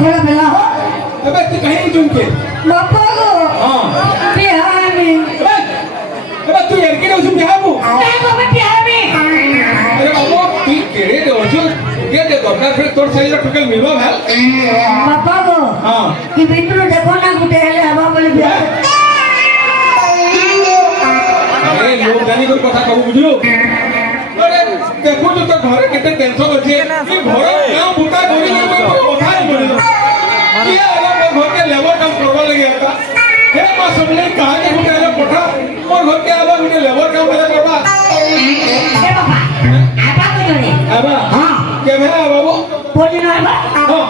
थोड़ा मिला हो अबे तू कहीं चुन के बापा को हां बिहार में अबे तू यार के उसमें बिहार को मैं को बिहार में अरे बाबू तू केड़े दे ओछो के दे दरकार फिर तोर सही टुकल मिलबा भाल बापा को हां कि बिट्टू देखो ना गुटे हेले हवा बोले बिहार अरे लोग जानी कोई कथा कहू बुझियो अरे देखो तो घरे केते टेंशन अछि ई घर गांव बुका गोरी में कथा नहीं बोली ये अलग घर के लेबर काम करबा लगे आता हे मां सबले कहा के गुटे ले कोठा मोर घर के आबा गुटे लेबर काम बजा करबा ए बाबा आबा को जोड़े आबा हां के भेला बाबू बोली ना आबा हां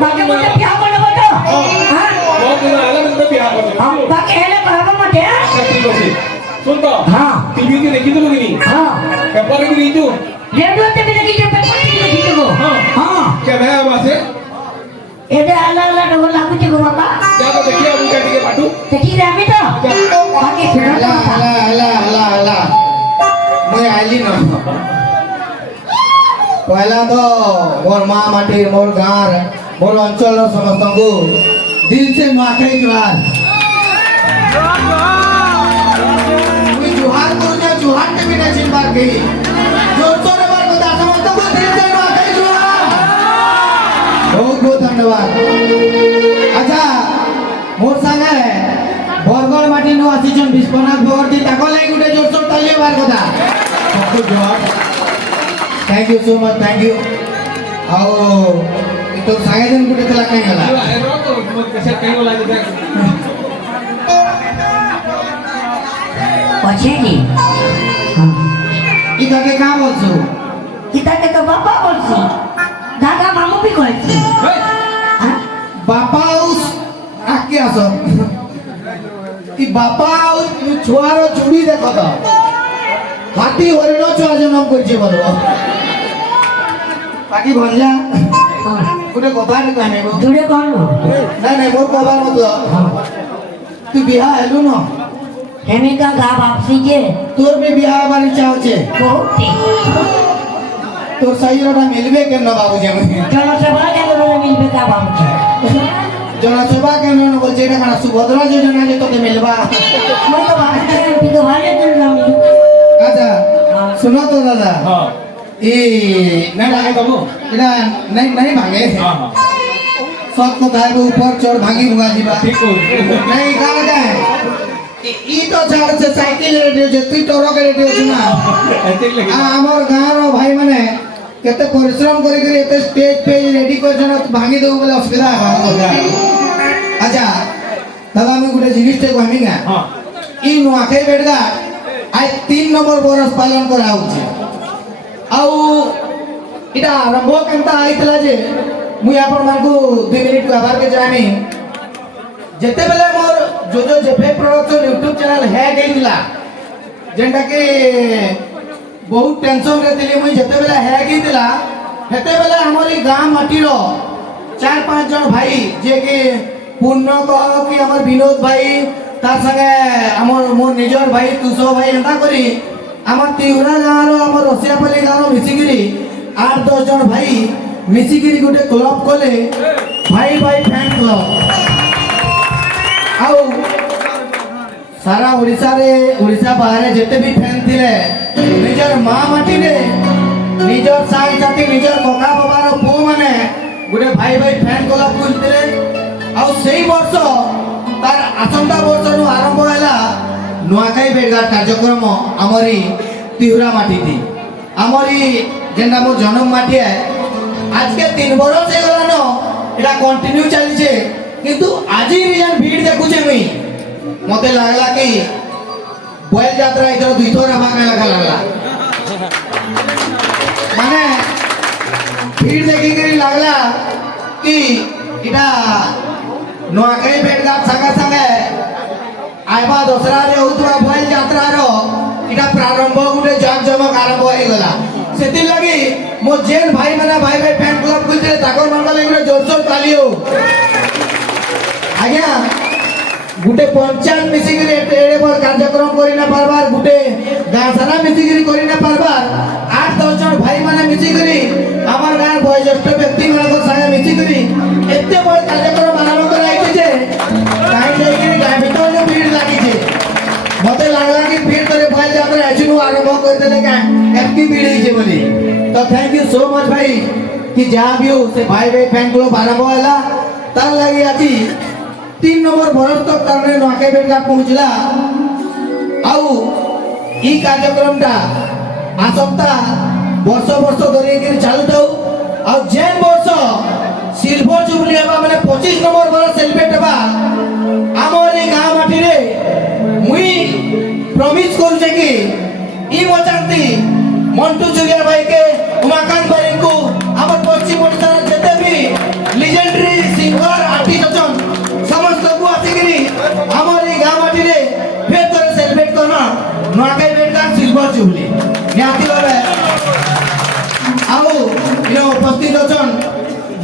बाकी मुझे बिहार बोले तो हां बहुत दिन आला में बिहार कर हां बाकी हेले कहबा मत सच्ची बसी सुन तो हां टीवी के देखी तो नहीं हां पेपर भी नहीं तू रेडियो पे भी देखी जो पेपर की देखी जो हां हां के भेला आबा से एदे अलग अलग डबल लागू जे गो बाबा जा तो देखिए अबू का टिके पाटू देखी रे अभी तो बाकी सुनो तो हला मुई आइली न पहला तो मोर माँ माटी मोर गाँव मोर अंचल समस्त को दिल से माखे जुहार मुई जुहार को ना जुहार के बिना चिंता गई जोर जोर बार बता समस्त को दिल से माखे जुहार बहुत बहुत धन्यवाद अच्छा मोर संगे बरगड़ माटी नु आसीछन विश्वनाथ भगवती ताको लाई गुटे जोरसोर ताली बार कथा सबको जवाब thank you so much thank you आओ तो संगे दिन गुटे तला कहीं गला अरे रो तो कैसे कहीं वाला देख पछेनी ई के का बोलछु किता के तो बाबा बोलसी दादा मामू भी कहसी हां बापा उस आके आसो ई बापा उस छुआरो चुड़ी देखो तो हाथी हरिण छुआ जन्म करछे बरो बाकी भंजा गुटे कथा ने कहने बो जुड़े कौन नहीं नहीं मोर कहबार मतलब तू बिहा हेलु न हेमी का गा वापसी के तोर भी बिहा बानी चाहछे बहुत तोर सही रोटा मिलबे के न बाबूजी में चलो से बड़ा के बोले मिलबे का बाबू जनसभा केंद्र न बोलछे এটা কানা সুভদ্রা যোজনা যে তোকে মিলবা मैं तो बात कर रही तो वाले दिन ना मिलू আচ্ছা सुनो तो दादा हां ए नहीं भागे बाबू এটা नहीं नहीं भागे हां हां सब को दाए ऊपर चढ़ भागी हुआ जीवा ठीक हो नहीं का है ई तो छाड़ से साइकिल रेडियो जे तू टोरो के रेडियो सुना ऐसे लगे हमर गांव रो भाई माने केते परिश्रम करी करी एते स्टेज पे रेडी कर जन भागी देउ बोले असुविधा है अच्छा दादा मैं गुटे जिनिस ते कहमी गा हां ई नुआखे बेडगा आज 3 नंबर बरस पालन करा होची आउ इटा आरंभ केनता आइतला जे मुई आपन मानकु 2 मिनिट आभार के जानी जेते बेले मोर जो जो जेफे प्रोडक्शन YouTube चैनल है गइला जेंटा के बहुत टेंशन रे दिली मुई जेते बेले है गइला हेते बेले हमरी गांव माटी रो 4-5 जन भाई जे के पुण्य कह कि हमर विनोद भाई तार संगे हमर मोर निजर भाई तुसो भाई एंता करी हमर तिहुरा गांव रो हमर रसियापल्ली गांव रो मिसिगिरी 8-10 जन भाई मिसिगिरी गुटे क्लब कोले भाई भाई फैन क्लब आओ सारा ओडिसा रे ओडिसा बाहर जेते भी फैन थिले निजर मां माटी रे निजर साथ साथी निजर कका बाबा रो पो माने गुटे भाई भाई फैन क्लब खुलथिले आउ सेही वर्ष तार आसंता वर्ष नु आरंभ हैला नुआखाई बेडगार कार्यक्रम हमरी तिहुरा माटी थी हमरी जेंडा मोर जन्म माटी है आज के 3 बरस से गला न एटा कंटिन्यू चली छे किंतु आज ही रिजन भीड़ देखु छे मई मते लागला कि बैल यात्रा इधर दुई थोर भागे लागला माने भीड़ देखि के लागला कि इटा नुआखाई बेडगार संगे संगे आइबा दसरा रे होतवा बैल यात्रा रो इटा प्रारंभ गुटे जाक जमक आरंभ होई गला सेति लगी मो जेन भाई माने भाई भाई फैन क्लब खुलते ताकर मंडल गुटे जोरसोर ताली हो आज्ञा गुटे पंचायत मिसिगिरी एडे बड़ कार्यक्रम करि ना पारबार गुटे गाँ सारा मिसिगिरी करि ना पारबार 8-10 जन भाई माने मिसिगिरी हमर गाँ वयोज्येष्ठ व्यक्ति मानक संगे मिसिगिरी एते बड़ कार्यक्रम आरंभ कराइছে जे काई जाइकरी गाँ भीतर जो भीड़ लागि छे मते लागला कि भीड़ करे भाई जात्रा एचनु आरंभ कर देले गाँ एतकी भीड़ हिजे बोली तो थैंक यू सो मच भाई कि जहाँ भी हो से भाई भाई फैन क्लब आरंभ होला तार लागि आती 3 नंबर बरस तक तारने नोके बेटगा पहुंचला आउ ई कार्यक्रमटा आसप्ता वर्ष वर्ष धरि कि चालू थाउ आउ जेन वर्ष सिल्वर जुबली हेबा माने 25 नंबर बरस सेलिब्रेट हेबा हमर ई गाँ माटी रे मुई प्रॉमिस करू जे कि ई मचांती मंटू जुगिया भाई के उमाकांत भाई को हमर पश्चिम ओडिसा जते भी लेजेंडरी सिंगर आर्टिस्ट अछन समस्त को आसिकरी हमर ई गाँ माटी रे फेर तोरे सेलिब्रेट करना नोके बेटका सिल्वर जुबली निहाती भाबे आओ इनो उपस्थित अछन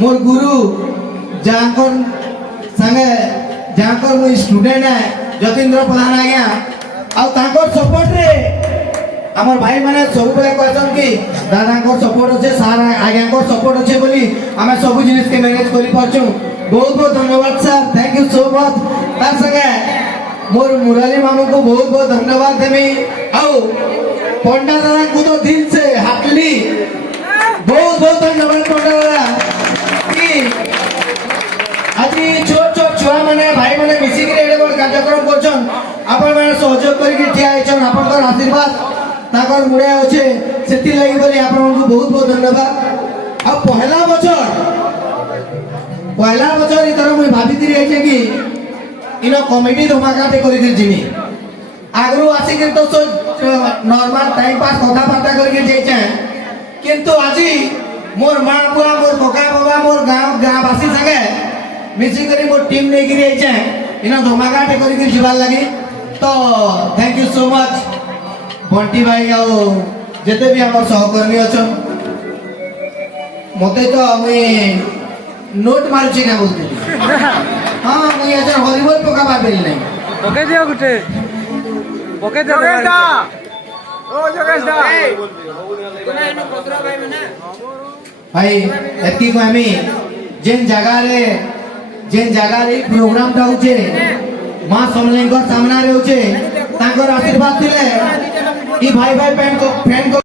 मोर गुरु जाकर संगे जाकर मो स्टूडेंट है जतीन्द्र प्रधान आज्ञा आ ताकर सपोर्ट रे हमर भाई माने सब बेले कहछन कि दादा को सपोर्ट अछि सार आज्ञा को सपोर्ट अछि बोली हमें सब जिनिस के मैनेज करि पाछू बहुत बहुत धन्यवाद sir thank you so much तार संगे मोर मुरली मामू को बहुत बहुत धन्यवाद देमी आओ पंडा दादा को तो दिल से हार्टली बहुत बहुत धन्यवाद पंडा दादा कि आज छोट छोट छुआ माने भाई माने मिसी के एडे बड़ कार्यक्रम करछन आपण माने सहयोग करि के ठिया आइछन आपनकर आशीर्वाद ताकर मुड़े अछि सेति लागि बोली आपण को बहुत बहुत धन्यवाद आ पहला बछर इतर मुई भाबी दिरि आइछे कि इनो कॉमेडी धमाकाटे करि दि जिमी आगरु आसी के तो नॉर्मल टाइम पास कथा बार्ता करि के जाइछे किंतु आजी मोर मां बुआ मोर कका बाबा मोर गाँवासी संगे मिसी करी मोर टीम नै गिरी आइछे इना धमाकाटे करि के जीवार लागि तो thank you so much Bunty भाई आओ जेते भी हमर सहकर्मी अछन मते तो मुई नोट मारुछि ना बोलते हां मुई अजर हरिबोल पका बाबेल नै पके दियो गुटे पके दियो जोगेशदा ओ जोगेशदा भाई एतकी को आमी जेन जगह रे प्रोग्राम टा होचे मां समलेंगर सामना रे होचे ताकर आशीर्वाद दिले ई भाई फैन को